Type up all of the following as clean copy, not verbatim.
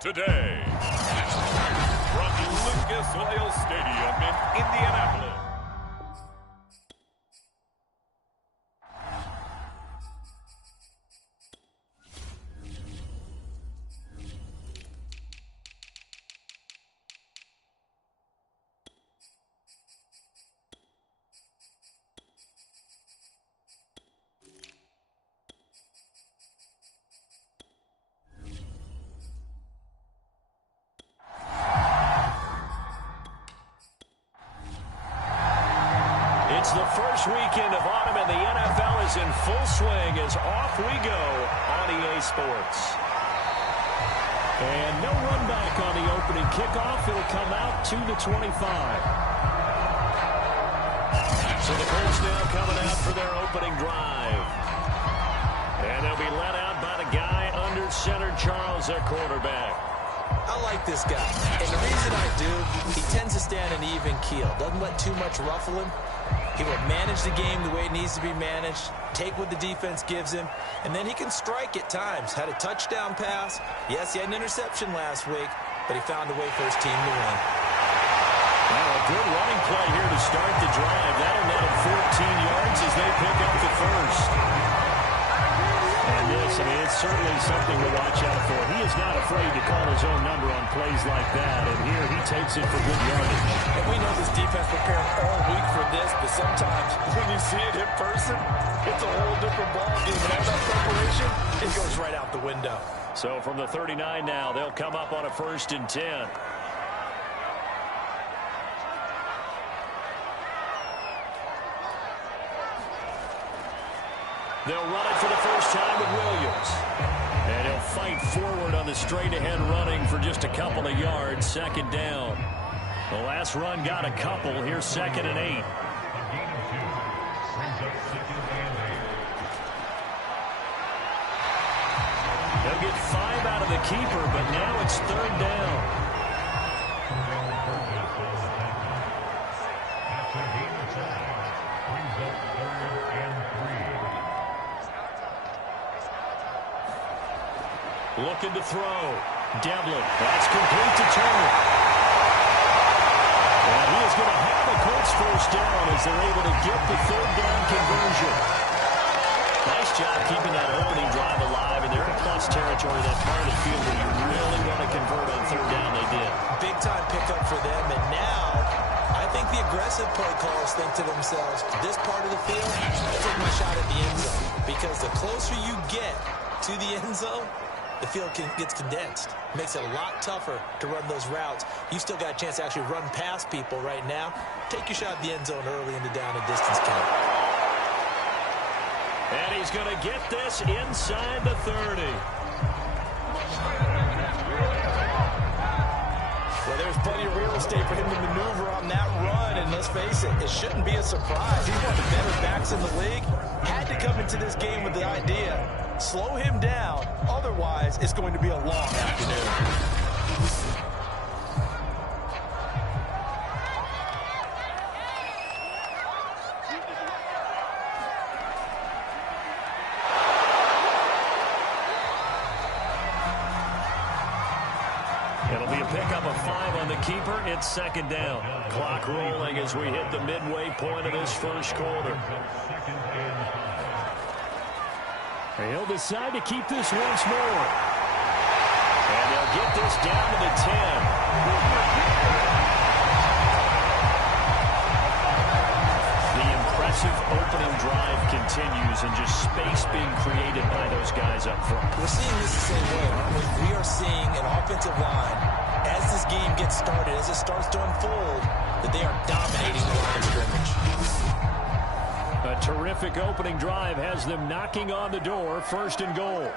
today. From Lucas Oil Stadium in Indianapolis. It's the first weekend of autumn, and the NFL is in full swing as off we go on EA Sports. And no run back on the opening kickoff. It'll come out to the 25. So the Colts now coming out for their opening drive. And they'll be led out by the guy under center, Charles, their quarterback. I like this guy, and the reason I do, he tends to stand an even keel. Doesn't let too much ruffle him. He will manage the game the way it needs to be managed, take what the defense gives him, and then he can strike at times. Had a touchdown pass. Yes, he had an interception last week, but he found a way for his team to win. Well, a good running play here to start the drive. That'll net him 14 yards as they pick up the first. And this, it's certainly something to watch out for. He is not afraid to call his own number on plays like that, and here he takes it for good yardage. And we know this defense prepared all week for this, but sometimes when you see it in person, it's a whole different ballgame. And all that preparation, it goes right out the window. So from the 39 now, they'll come up on a 1st and 10. They'll run it for the first time with Williams. And he'll fight forward on the straight-ahead running for just a couple of yards. 2nd down. The last run got a couple. Here's 2nd and 8. They'll get 5 out of the keeper, but now it's 3rd down. Looking to throw. Devlin. That's complete to Turner. And he is going to have the Colts first down as they're able to get the 3rd down conversion. Nice job keeping that opening drive alive, and they're in plus territory, that part of the field where you really want to convert on 3rd down. They did. Big time pickup for them, and now I think the aggressive play callers think to themselves, this part of the field, I'll take my shot at the end zone, because the closer you get to the end zone, the field gets condensed. Makes it a lot tougher to run those routes. You still got a chance to actually run past people right now. Take your shot at the end zone early in the down and distance count. And he's going to get this inside the 30. Well, there's plenty of real estate for him to maneuver on that run, and let's face it, it shouldn't be a surprise. He's one of the better backs in the league. Had to come into this game with the idea, slow him down, otherwise it's going to be a long afternoon. It'll be a pickup of 5 on the keeper. It's 2nd down. Clock rolling as we hit the midway point of this first quarter. He'll decide to keep this once more. And they'll get this down to the 10. The impressive opening drive continues, and just space being created by those guys up front. We're seeing this the same way, aren't we? We are seeing an offensive line, as this game gets started, as it starts to unfold, that they are dominating the line of scrimmage. A terrific opening drive has them knocking on the door. 1st and goal.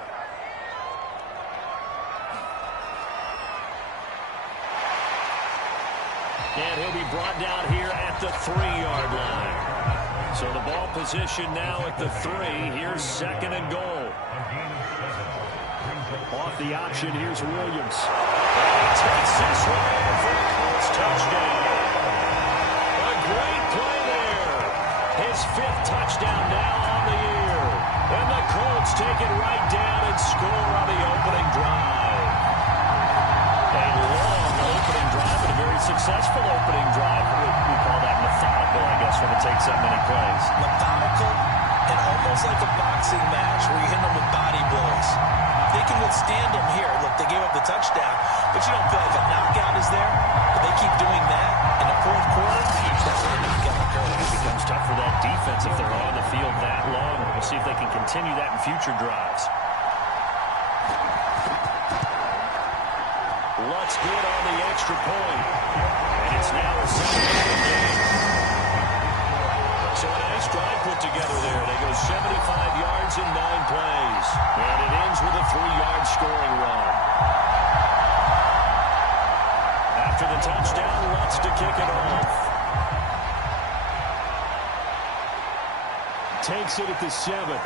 And he'll be brought down here at the 3-yard line. So the ball position now at the 3. Here's 2nd and goal. Off the option, here's Williams. And he takes this one in for a Colts touchdown. A great play there. His 5th touchdown now on the year. And the Colts take it right down and score on the opening drive. successful opening drive. We call that methodical, I guess, when it takes that many plays. Methodical and almost like a boxing match where you hit them with body blows. They can withstand them here. Look, they gave up the touchdown, but you don't feel like a knockout is there. But they keep doing that in the fourth quarter. That's when the knockout occurs. It becomes tough for that defense if they're on the field that long. We'll see if they can continue that in future drives. Lutz good on the extra point. And it's now a 7-point game. So a nice drive put together there. They go 75 yards in 9 plays. And it ends with a 3-yard scoring run. After the touchdown, Lutz to kick it off. Takes it at the 7.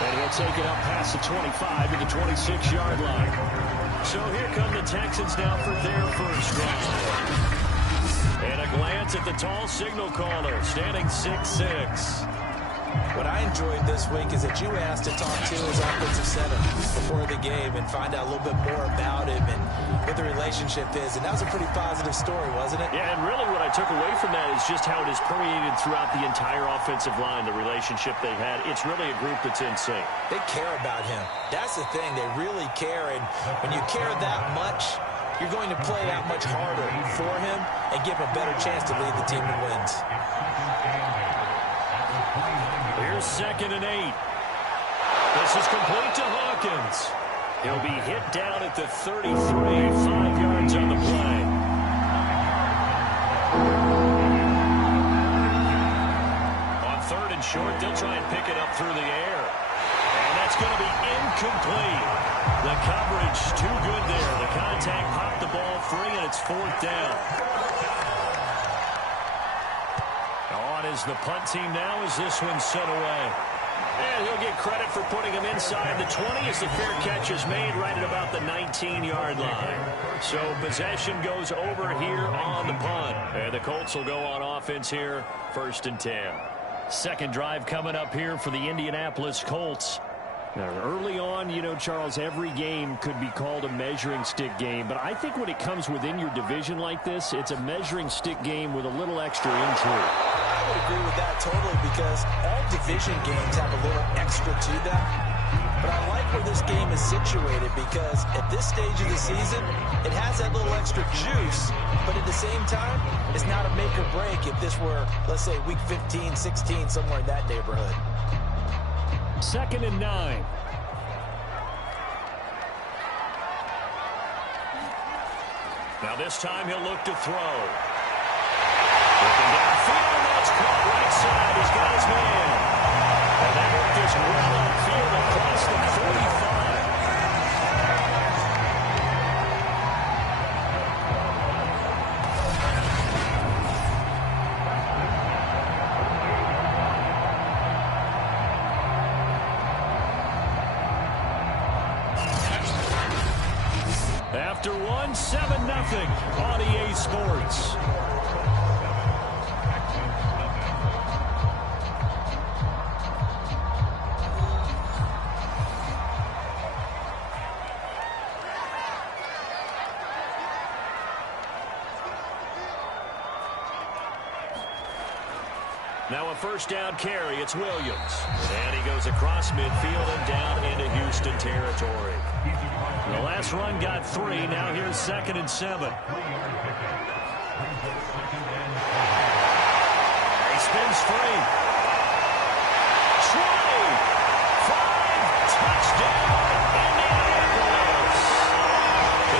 And he'll take it up past the 25 to the 26-yard line. So here come the Texans now for their first drive. And a glance at the tall signal caller, standing 6'6". What I enjoyed this week is that you asked to talk to his offensive center before the game and find out a little bit more about him and what the relationship is. And that was a pretty positive story, wasn't it? Yeah, and really what I took away from that is just how it has permeated throughout the entire offensive line, the relationship they've had. It's really a group that's in sync. They care about him. That's the thing. They really care. And when you care that much, you're going to play that much harder for him and give him a better chance to lead the team to wins. Here's 2nd and 8. This is complete to Hawkins. He'll be hit down at the 33, 5 yards on the play. On 3rd and short, they'll try and pick it up through the air. And that's going to be incomplete. The coverage too good there. The contact popped the ball free, and it's 4th down. On is the punt team now as this one's sent away. And he'll get credit for putting him inside the 20 as the fair catch is made right at about the 19-yard line. So possession goes over here on the punt. And the Colts will go on offense here, 1st and 10. Second drive coming up here for the Indianapolis Colts. Now, early on, you know, Charles, every game could be called a measuring stick game. But I think when it comes within your division like this, it's a measuring stick game with a little extra intrigue. I would agree with that totally because all division games have a little extra to them. But I like where this game is situated because at this stage of the season, it has that little extra juice. But at the same time, it's not a make or break if this were, let's say, week 15, 16, somewhere in that neighborhood. 2nd and 9. Now this time he'll look to throw. Looking downfield, that's caught right side. He's got his man. And that worked as well upfield across the 45. After one, 7-0 on EA Sports. Now a first down carry. It's Williams. And he goes across midfield and down into Houston territory. The last run got 3. Now here's 2nd and 7. He spins free. Trey. 5. Touchdown. Indianapolis.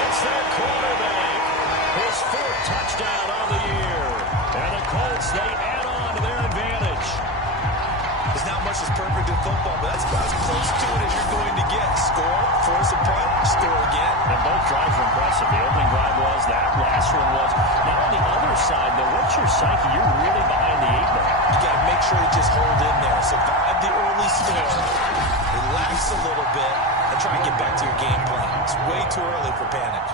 It's their quarterback. His 4th touchdown on the year. And the Colts, they add on to their advantage. There's not much that's perfect in football, but that's about as close to it as you're going to get. Score, force a punt, score again. And both drives were impressive. The opening drive was, that last one was. Now on the other side, though, what's your psyche? You're really behind the 8 ball. You got to make sure you just hold in there. Survive the early storm, relax a little bit, and try and get back to your game plan. It's way too early for panic.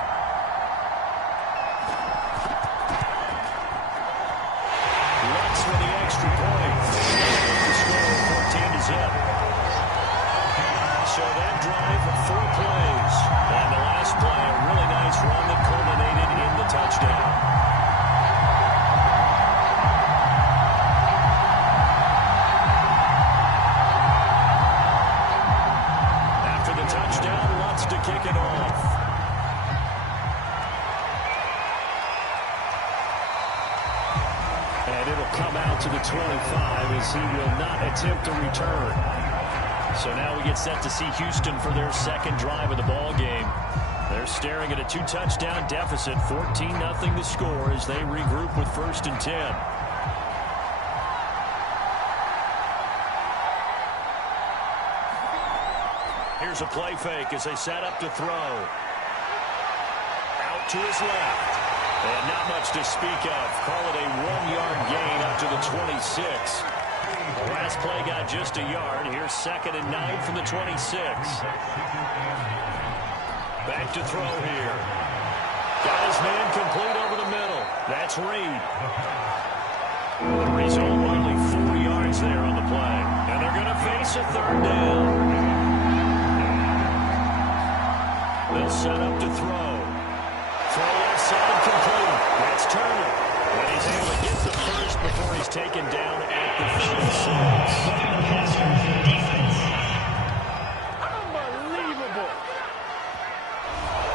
Lutz with the extra point. The score 14-0. So that drive, 4 plays. And the last play, a really nice run that culminated in the come out to the 25 as he will not attempt a return. So now we get set to see Houston for their second drive of the ball game. They're staring at a 2-touchdown deficit, 14-0 the score as they regroup with 1st and 10. Here's a play fake as they set up to throw. Out to his left. And not much to speak of. Call it a 1-yard gain up to the 26. The last play got just a yard. Here's 2nd and 9 from the 26. Back to throw here. Got his man complete over the middle. That's Reed. The result, only 4 yards there on the play. And they're going to face a 3rd down. They'll set up to throw. Throw left side complete. That's Turner. And he's able to get the first before he's taken down at the 56. Unbelievable.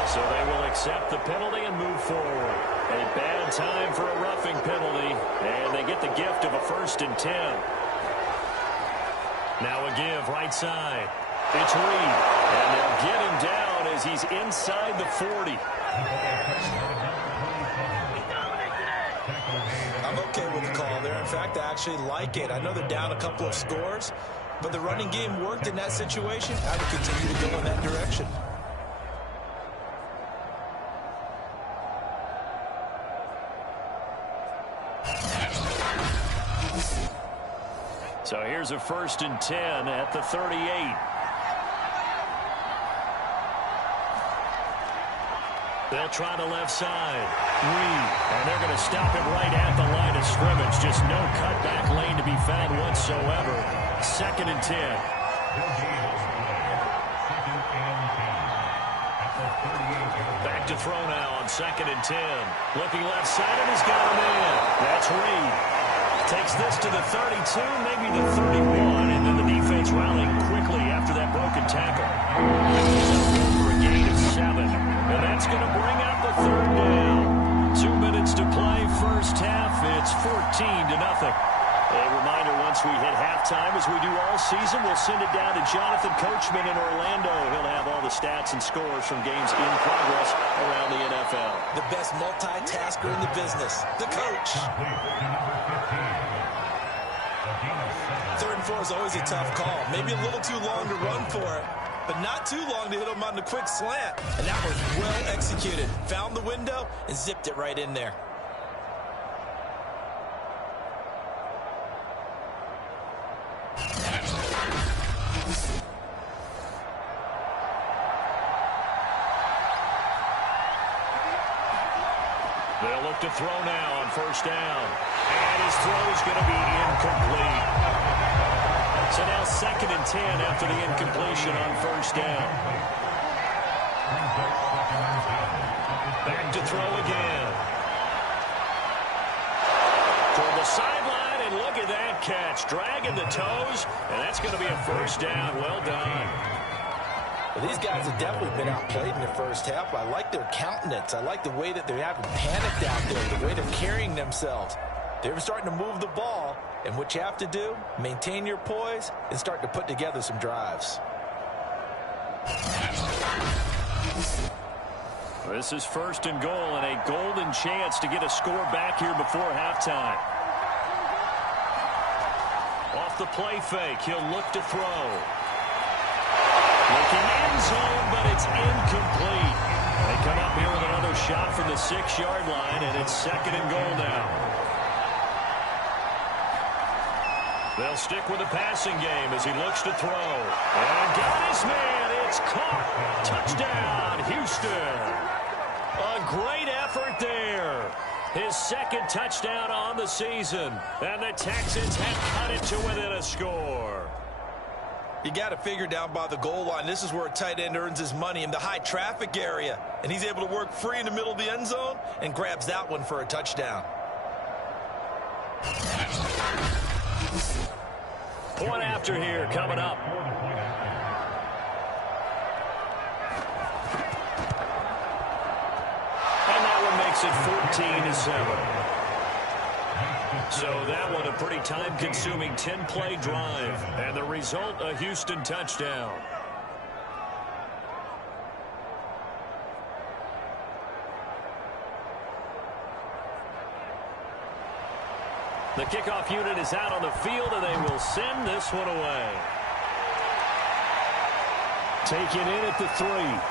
So they will accept the penalty and move forward. A bad time for a roughing penalty. And they get the gift of a 1st and 10. Now a give right side. It's Reed. And they'll get him down as he's inside the 40. I'm okay with the call there. In fact, I actually like it. I know they're down a couple of scores, but the running game worked in that situation. I would continue to go in that direction. So here's a 1st and 10 at the 38. They'll try the left side. Reed. And they're going to stop him right at the line of scrimmage. Just no cutback lane to be found whatsoever. 2nd and 10. Back to throw now on 2nd and 10. Looking left side, and he's got him in. That's Reed. Takes this to the 32, maybe the 31, and then the defense rallying quickly after that broken tackle. For a gain of 7, and that's going to bring out the 3rd down. 2 minutes to play, first half. It's 14-0. A reminder, once we hit halftime, as we do all season, we'll send it down to Jonathan Coachman in Orlando. He'll have all the stats and scores from games in progress around the NFL. The best multitasker in the business, the coach. 3rd and 4 is always a tough call. Maybe a little too long to run for it, but not too long to hit him on the quick slant. And that was well executed. Found the window and zipped it right in there. They'll look to throw now on 1st down. And his throw is going to be incomplete. So now 2nd and 10 after the incompletion on 1st down. Back to throw again. Toward the sideline, and look at that catch. Dragging the toes, and that's going to be a 1st down. Well done. Well, these guys have definitely been outplayed in the first half. I like their countenance. I like the way that they're having panicked out there, the way they're carrying themselves. They're starting to move the ball, and what you have to do, maintain your poise and start to put together some drives. This is 1st and goal and a golden chance to get a score back here before halftime. Off the play fake, he'll look to throw. Looking end zone, but it's incomplete. They come up here with another shot from the 6-yard line, and it's 2nd and goal now. They'll stick with the passing game as he looks to throw. And got his man. It's caught. Touchdown, Houston. A great effort there. His 2nd touchdown on the season. And the Texans have cut it to within a score. You got to figure down by the goal line. This is where a tight end earns his money, in the high traffic area. And he's able to work free in the middle of the end zone and grabs that one for a touchdown. Point after here coming up. And that one makes it 14-7. So that one a pretty time-consuming 10-play drive. And the result, a Houston touchdown. The kickoff unit is out on the field, and they will send this one away. Taken in at the 3. Well,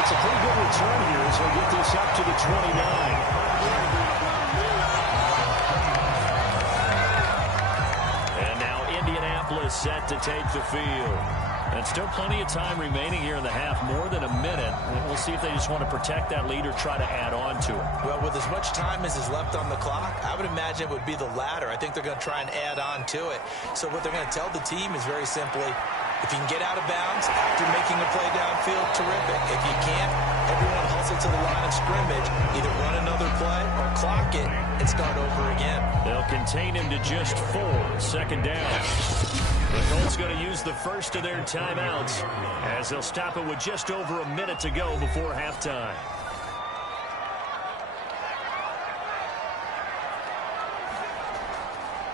it's a pretty good return here as we'll get this up to the 29. And now Indianapolis set to take the field. And still plenty of time remaining here in the half, more than a minute. And we'll see if they just want to protect that lead or try to add on to it. Well, with as much time as is left on the clock, I would imagine it would be the latter. I think they're going to try and add on to it. So what they're going to tell the team is very simply, if you can get out of bounds after making a play downfield, terrific. If you can't, everyone hustle to the line of scrimmage, either run another play or clock it and start over again. They'll contain him to just 4, second down. The Colts going to use the first of their timeouts as they'll stop it with just over a minute to go before halftime.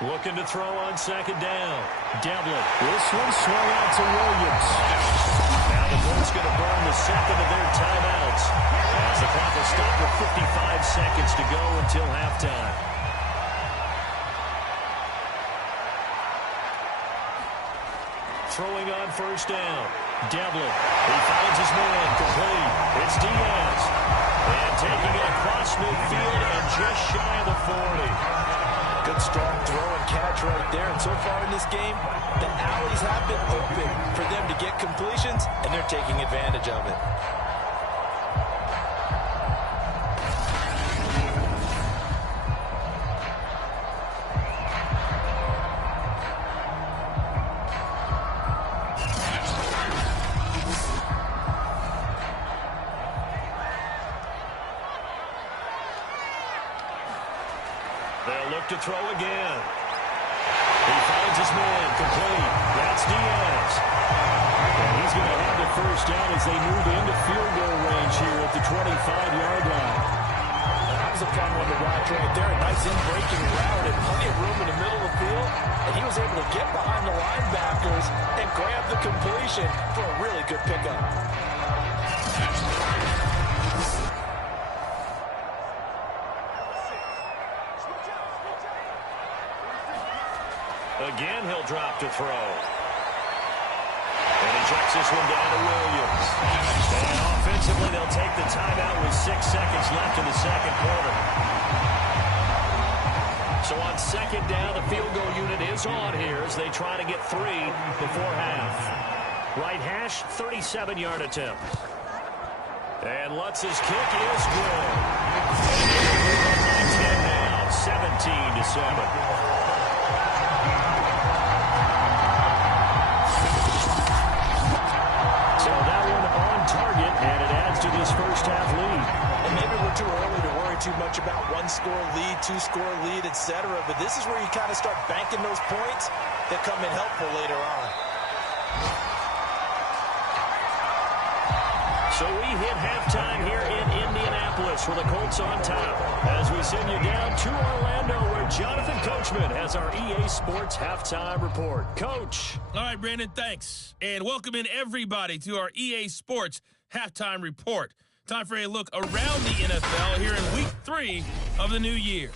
Looking to throw on second down. Devlin. This one swung out to Williams. Now the Colts going to burn the second of their timeouts as the clock will stop with 55 seconds to go until halftime. Throwing on first down. Devlin. He finds his man. Complete. It's Diaz. And taking it across midfield and just shy of the 40. Good strong throw and catch right there. And so far in this game, the alleys have been open for them to get completions, and they're taking advantage of it. They'll look to throw again. He finds his man. Complete. That's Diaz. And he's going to have the first down as they move into field goal range here at the 25-yard line. That was a fun one to watch right there. A nice in-breaking route and plenty of room in the middle of the field. And he was able to get behind the linebackers and grab the completion for a really good pickup. Again, he'll drop to throw. And he checks this one down to Williams. And offensively, they'll take the timeout with 6 seconds left in the second quarter. So on second down, the field goal unit is on here as they try to get 3 before half. Right hash, 37-yard attempt. And Lutz's kick is good. And 10 now, 17-7. Target, and it adds to this first half lead. And maybe we're too early to worry too much about 1-score lead, 2-score lead, etc. But this is where you kind of start banking those points that come in helpful later on. So we hit halftime here in Indianapolis with the Colts on top as we send you down to Orlando where Jonathan Coachman has our EA Sports Halftime Report. Coach. All right, Brandon, thanks. And welcome in everybody to our EA Sports Halftime Report. Time for a look around the NFL here in Week 3 of the new year.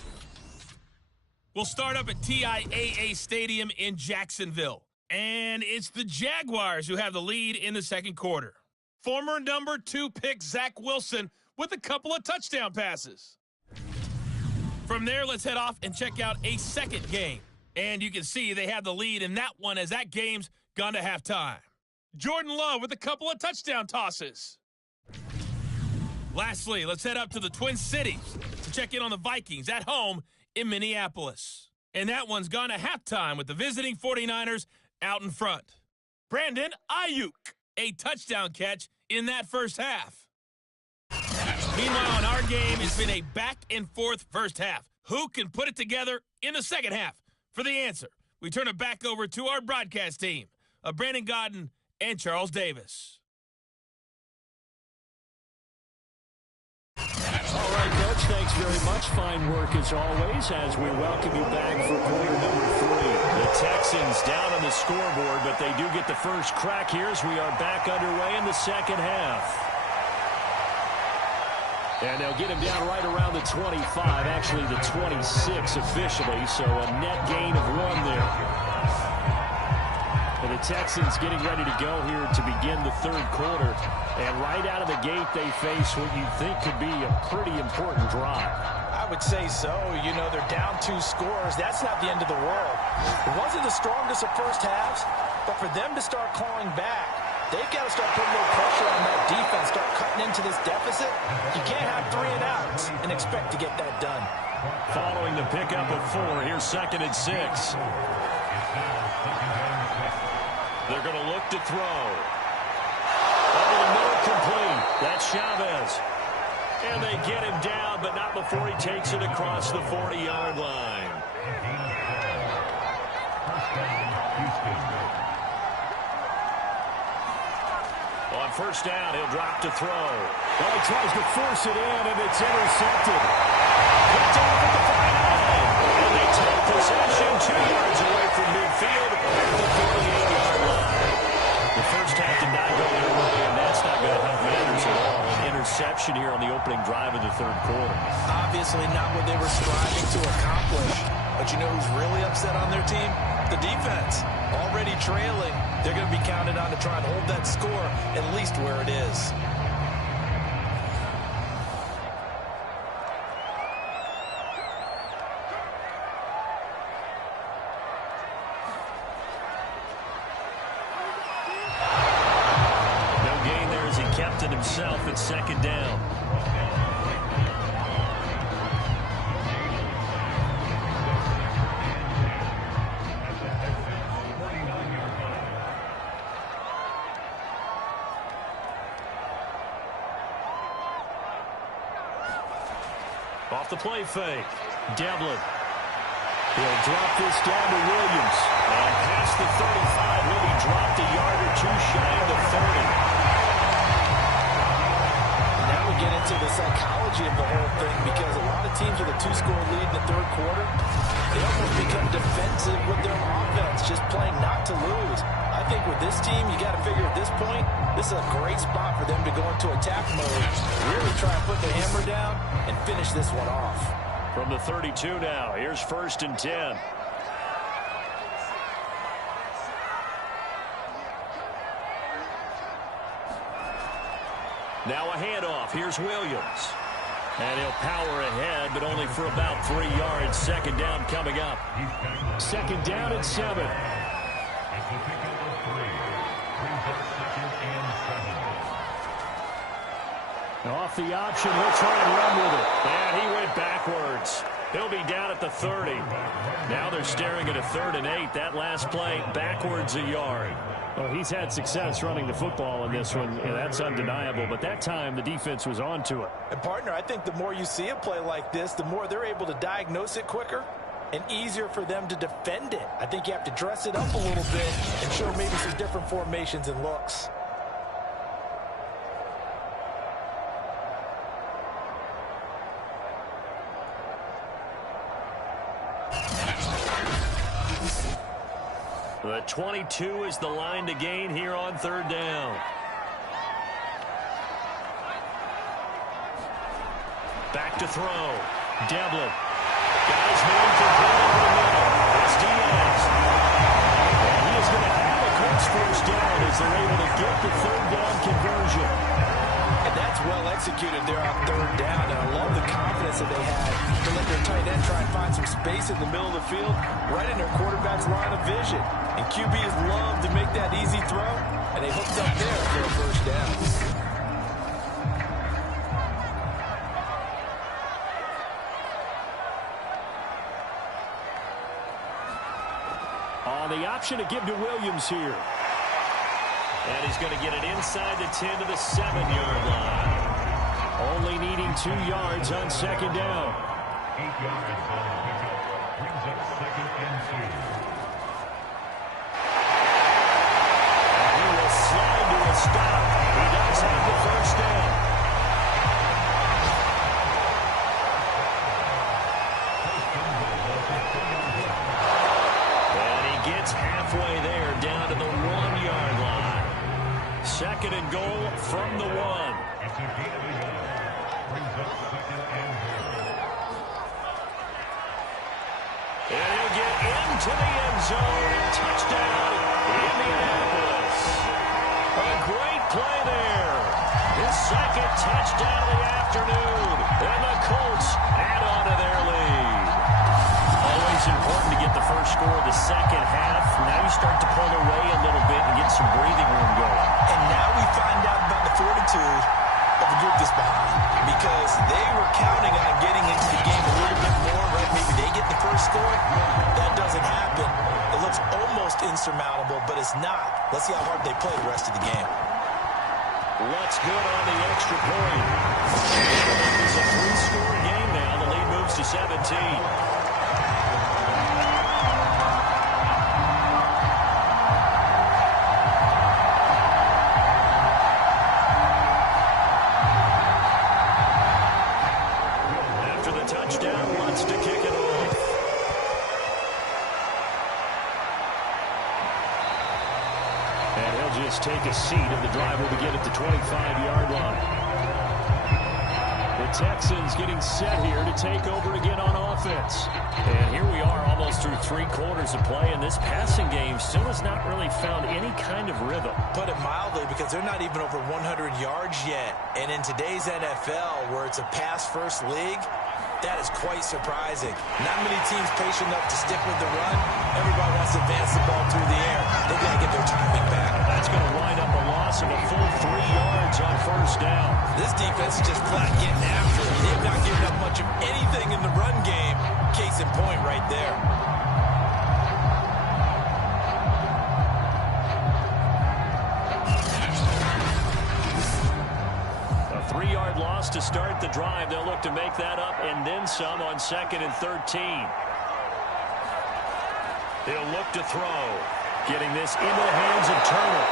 We'll start up at TIAA Stadium in Jacksonville. And it's the Jaguars who have the lead in the second quarter. Former number 2 pick Zach Wilson with a couple of touchdown passes. From there, let's head off and check out a second game. And you can see they have the lead in that one as that game's gone to halftime. Jordan Love with a couple of touchdown tosses. Lastly, let's head up to the Twin Cities to check in on the Vikings at home in Minneapolis. And that one's gone to halftime with the visiting 49ers out in front. Brandon Ayuk, a touchdown catch in that first half. Meanwhile, in our game, it's been a back-and-forth first half. Who can put it together in the second half? For the answer, we turn it back over to our broadcast team of Brandon Godden and Charles Davis. All right, Coach, thanks very very much. Fine work as always as we welcome you back for quarter number 3. The Texans down on the scoreboard, but they do get the first crack here as we are back underway in the second half. And they'll get him down right around the 25, actually the 26 officially, so a net gain of 1 there. And the Texans getting ready to go here to begin the third quarter. And right out of the gate, they face what you think could be a pretty important drive. I would say so. You know, they're down 2 scores. That's not the end of the world. It wasn't the strongest of first halves, but for them to start clawing back, they've got to start putting a little pressure on that defense, start cutting into this deficit. You can't have 3 and outs and expect to get that done. Following the pickup of 4, here's 2nd and 6. They're going to look to throw. Over the middle, complete. That's Chavez. And they get him down, but not before he takes it across the 40-yard line. On first down, he'll drop to throw. Well, he tries to force it in, and it's intercepted. Picked off at the 5-9. And they take possession 2 yards away from midfield at the 48-yard line. The first half did not go their way, and that's not going to help matters at all. An interception here on the opening drive of the third quarter. Obviously not what they were striving to accomplish. But you know who's really upset on their team? The defense. Already trailing. They're going to be counted on to try and hold that score at least where it is. No gain there as he kept it himself at 2nd down. Off the play fake. Devlin. He'll drop this down to Williams. And past the 35, will be dropped a yard or 2 shy of the 30. Now we get into the psychology of the whole thing, because a lot of teams with a 2-score lead in the third quarter, they almost become defensive with their offense, just playing not to lose. I think with this team, you got to figure at this point, this is a great spot for them to go into attack mode, really try and put the hammer down and finish this one off. From the 32 now, here's 1st and 10. Now a handoff. Here's Williams. And he'll power ahead, but only for about 3 yards. 2nd down coming up. 2nd down and 7. Off the option, he'll try and run with it. And he went backwards. He'll be down at the 30. Now they're staring at a 3rd and 8. That last play, backwards a yard. Well, he's had success running the football in this one, and that's undeniable. But that time, the defense was on to it. And, partner, I think the more you see a play like this, the more they're able to diagnose it quicker and easier for them to defend it. I think you have to dress it up a little bit and show maybe some different formations and looks. The 22 is the line to gain here on 3rd down. Back to throw. Devlin. Guys moving for play over the middle. It's Diaz. And he is going to have a Colts first down as they're able to get the 3rd down conversion. And that's well executed there on 3rd down. And I love the confidence that they had to let their tight end try and find some space in the middle of the field, right in their quarterback's line of vision. And QBs love to make that easy throw, and they hooked up there for a first down. On the option to give to Williams here. And he's going to get it inside the 10 to the 7-yard line. Only needing 2 yards on 2nd down. 8 yards on the pickup. Brings up 2nd and 2. He will slide to a stop. He does have the first down. and goal from the 1. It's a gain of 11. Brings up second and goal. And he'll get into the end zone. Touchdown, Indianapolis. A great play there. His second touchdown of the afternoon. And the Colts add on to their lead. Always important to get the first score of the second half. Now you start to pull away a little bit and get some breathing room going. And now we find out about the fortitude of the group that's behind. Because they were counting on getting into the game a little bit more, right? Maybe they get the first score. That doesn't happen. It looks almost insurmountable, but it's not. Let's see how hard they play the rest of the game. Let's good on the extra point. It's a 3-score game now. The lead moves to 17. Take a seat, and the drive will begin at the 25-yard line. The Texans getting set here to take over again on offense. And here we are almost through 3 quarters of play, and this passing game still has not really found any kind of rhythm. Put it mildly, because they're not even over 100 yards yet. And in today's NFL, where it's a pass-first league, that is quite surprising. Not many teams patient enough to stick with the run. Everybody wants to advance the ball through the air. They've got to get their timing back. That's going to wind up a loss of a full 3 yards on first down. This defense is just flat getting after it. They've not given up much of anything in the run game. Case in point right there. A 3-yard loss to start the drive. They'll look to make that up and then some on 2nd and 13. He'll look to throw. Getting this into the hands of Turner.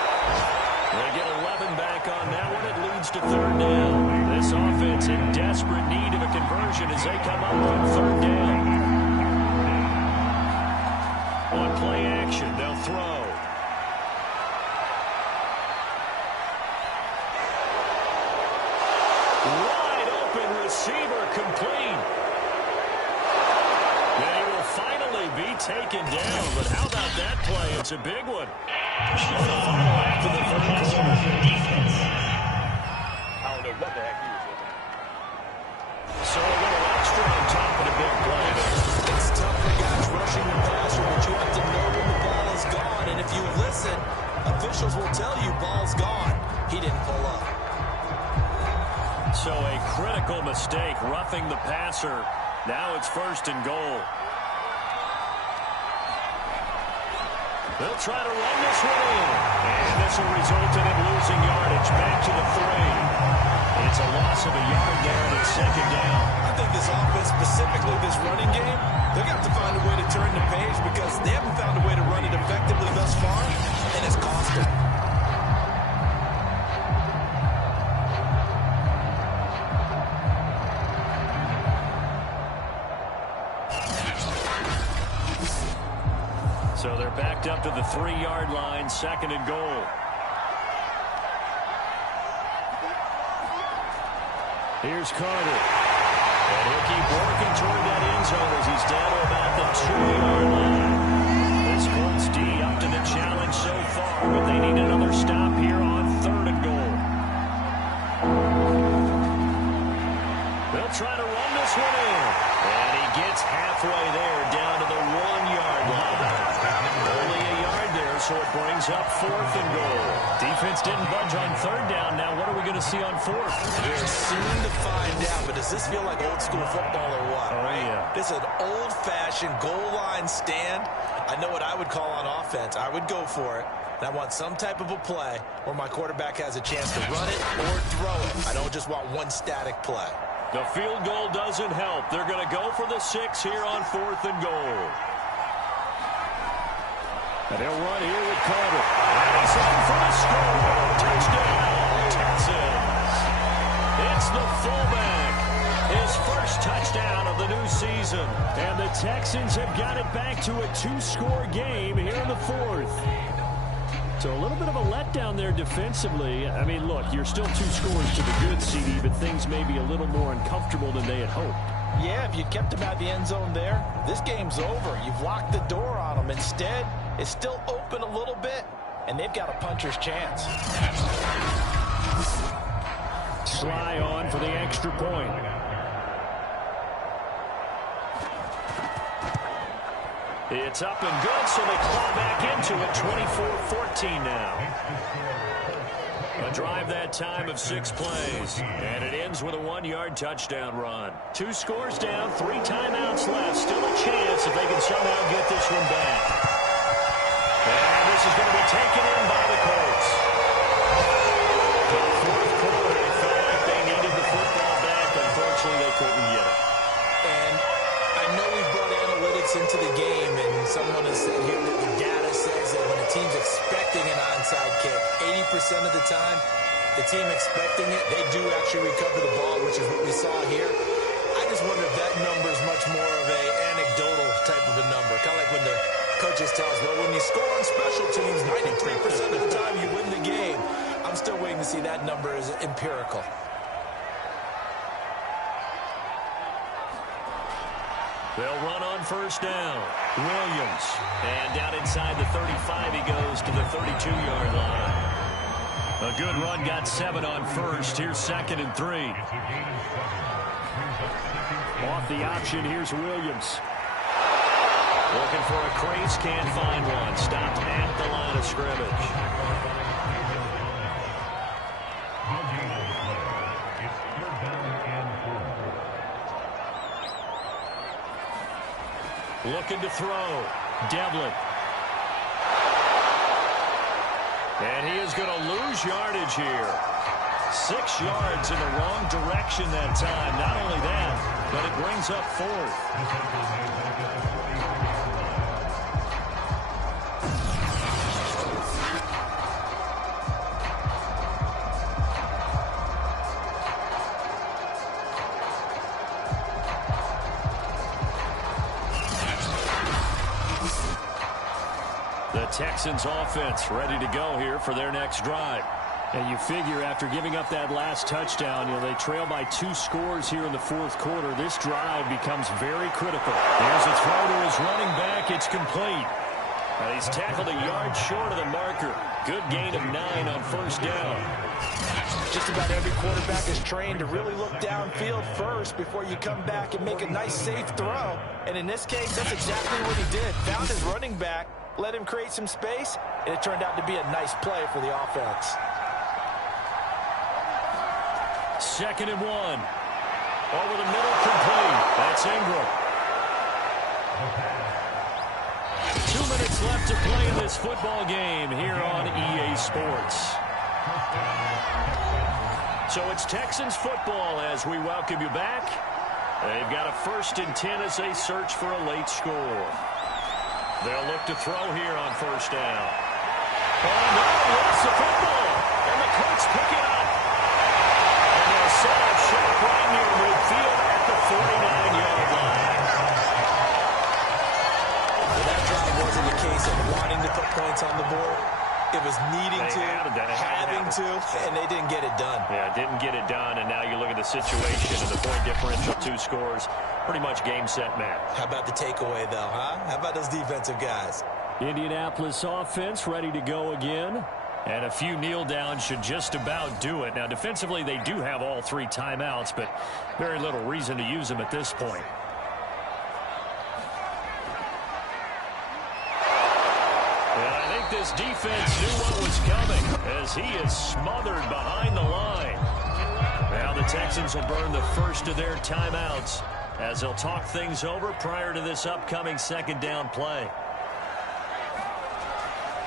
They get 11 back on that one. It leads to 3rd down. This offense in desperate need of a conversion as they come up on 3rd down. On play action, they'll throw. Wide open receiver complete. They will finally be taken down, but how about that play? It's a big one. Final after the 3rd quarter. I don't know what the heck he was looking at. So a little extra on top of the big play. It's tough for guys rushing the passer, but you have to know when the ball is gone. And if you listen, officials will tell you ball's gone. He didn't pull up. So a critical mistake, roughing the passer. Now it's 1st and goal. They'll try to run this one in. And this will result in him losing yardage back to the 3. It's a loss of a yard there, and it's 2nd down. I think this offense, specifically this running game, they're going to have to find a way to turn the page because they haven't found a way to run it effectively thus far, and it's cost them. So they're backed up to the 3-yard line, 2nd and goal. Here's Carter. And he'll keep working toward that end zone as he's down to about the 2-yard line. This Colts D up to the challenge so far, but they need another stop here on 3rd and goal. They'll try to run this one in. And he gets halfway there, down to the 1-yard line. Only a yard there, so it brings up 4th and goal. Defense didn't budge on 3rd down. Now what are we going to see on 4th? We're soon to find out, but does this feel like old school football or what? Oh, right? yeah. This is an old-fashioned goal line stand. I know what I would call on offense. I would go for it. And I want some type of a play where my quarterback has a chance to run it or throw it. I don't just want one static play. The field goal doesn't help. They're going to go for the 6 here on 4th and goal. And they'll run here with Carter. And he's in for the score. Touchdown, Texans. It's the fullback. His first touchdown of the new season. And the Texans have got it back to a 2-score game here in the 4th. So a little bit of a letdown there defensively. I mean, look, you're still 2 scores to the good, CD, but things may be a little more uncomfortable than they had hoped. Yeah, if you kept him out the end zone there, this game's over. You've locked the door on him. Instead, it's still open a little bit, and they've got a puncher's chance. Sly on for the extra point. It's up and good, so they claw back into it. 24-14 now. A drive that time of 6 plays, and it ends with a 1-yard touchdown run. 2 scores down, 3 timeouts left. Still a chance if they can somehow get this one back. And this is going to be taken in by the Colts. The fourth quarter, they felt like they needed the football back. Unfortunately, they couldn't get it. And I know we brought analytics into the game, and someone has said here that the data says that when a team's expecting an onside kick, 80% of the time, the team expecting it, they do actually recover the ball, which is what we saw here. I just wonder if that number is much more of a anecdotal type of a number. Kind of like when the coaches tell us, well, when you score on special teams, 93% of the time you win the game. I'm still waiting to see that number as empirical. They'll run on first down. Williams. And down inside the 35, he goes to the 32-yard line. A good run, got 7 on first. Here's 2nd and 3. Off the option, here's Williams. Looking for a crease, can't find one. Stopped at the line of scrimmage. Looking to throw. Devlin. And he is going to lose yardage here. 6 yards in the wrong direction that time. Not only that, but it brings up 4th. Texans offense ready to go here for their next drive. And you figure after giving up that last touchdown, they trail by 2 scores here in the 4th quarter. This drive becomes very critical. Here's a throw to his running back. It's complete. He's tackled a yard short of the marker. Good gain of 9 on first down. Just about every quarterback is trained to really look downfield first before you come back and make a nice, safe throw. And in this case, that's exactly what he did. Found his running back, let him create some space, and it turned out to be a nice play for the offense. 2nd and 1. Over the middle, complete. That's Ingram. 2 minutes left to play in this football game here on EA Sports. So it's Texans football as we welcome you back. They've got a 1st and 10 as they search for a late score. They'll look to throw here on first down. Oh, no, lost the football. And the Colts pick it up. And they'll set up shop right near midfield at the 49-yard line. Well, that drive wasn't a case of wanting to put points on the board. It was needing to, having to, and they didn't get it done. Yeah, didn't get it done, and now you look at the situation and the point differential, 2 scores, pretty much game, set, match. How about the takeaway, though, huh? How about those defensive guys? Indianapolis offense ready to go again, and a few kneel downs should just about do it. Now, defensively, they do have all 3 timeouts, but very little reason to use them at this point. This defense knew what was coming as he is smothered behind the line. Now the Texans will burn the first of their timeouts as they'll talk things over prior to this upcoming 2nd down play.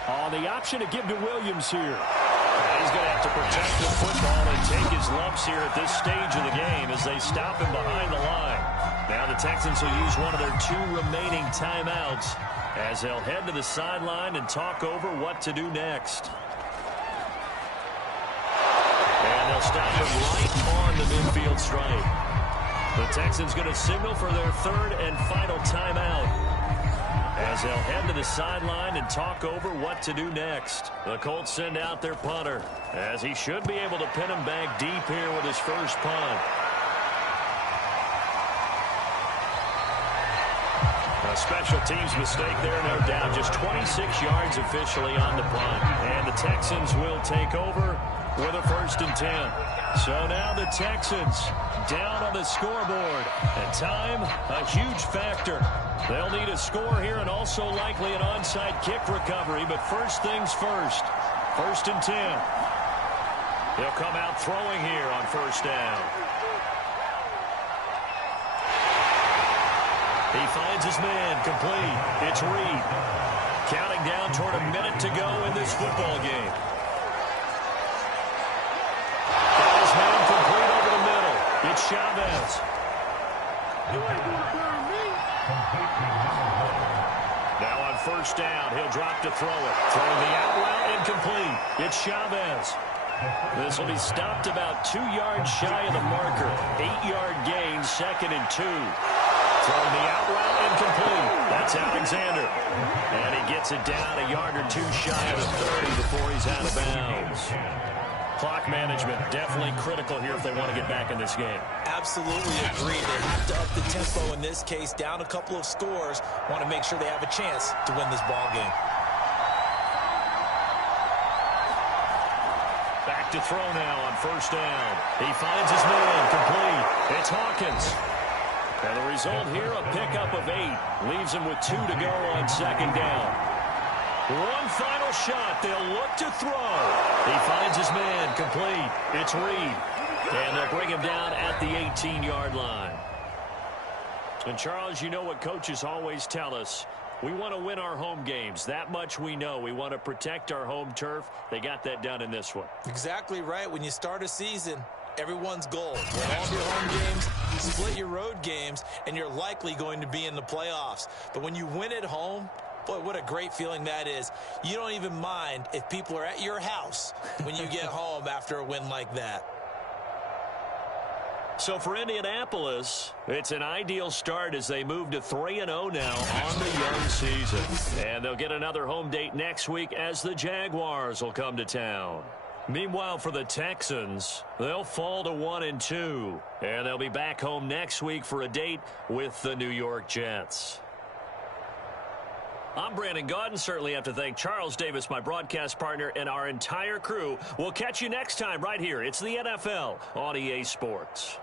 On the option to give to Williams here. He's going to have to protect the football and take his lumps here at this stage of the game as they stop him behind the line. Now the Texans will use one of their 2 remaining timeouts as they'll head to the sideline and talk over what to do next. And they'll stop him right on the midfield stripe. The Texans going to signal for their 3rd and final timeout. as they'll head to the sideline and talk over what to do next. The Colts send out their punter, as he should be able to pin him back deep here with his first punt. A special teams mistake there, no doubt. Just 26 yards officially on the punt. And the Texans will take over with a 1st and 10. So now the Texans down on the scoreboard. And time, a huge factor. They'll need a score here and also likely an onside kick recovery. But first things first. 1st and 10. They'll come out throwing here on 1st down. He finds his man complete. It's Reed. Counting down toward a minute to go in this football game. Got his man complete over the middle. It's Chavez. Now on 1st down, he'll drop to throw it. Throwing the out route incomplete. It's Chavez. This will be stopped about 2 yards shy of the marker. 8-yard gain, 2nd and 2. Throwing the out route incomplete. That's Alexander. And he gets it down a yard or 2 shy of the 30 before he's out of bounds. Clock management definitely critical here if they want to get back in this game. Absolutely agree. They have to up the tempo in this case. Down a couple of scores. Want to make sure they have a chance to win this ball game. Back to throw now on 1st down. He finds his man complete. It's Hawkins. And the result here, a pickup of 8. Leaves him with 2 to go on 2nd down. One final shot. They'll look to throw. He finds his man complete. It's Reed. And they'll bring him down at the 18-yard line. And, Charles, you know what coaches always tell us. We want to win our home games. That much we know. We want to protect our home turf. They got that done in this one. Exactly right. When you start a season, everyone's goal. Win all of your home games, split your road games, and you're likely going to be in the playoffs. But when you win at home, boy, what a great feeling that is. You don't even mind if people are at your house when you get home after a win like that. So for Indianapolis, it's an ideal start as they move to 3-0 now on the young season. And they'll get another home date next week as the Jaguars will come to town. Meanwhile, for the Texans, they'll fall to 1-2. And they'll be back home next week for a date with the New York Jets. I'm Brandon Gaudin. Certainly have to thank Charles Davis, my broadcast partner, and our entire crew. We'll catch you next time right here. It's the NFL on EA Sports.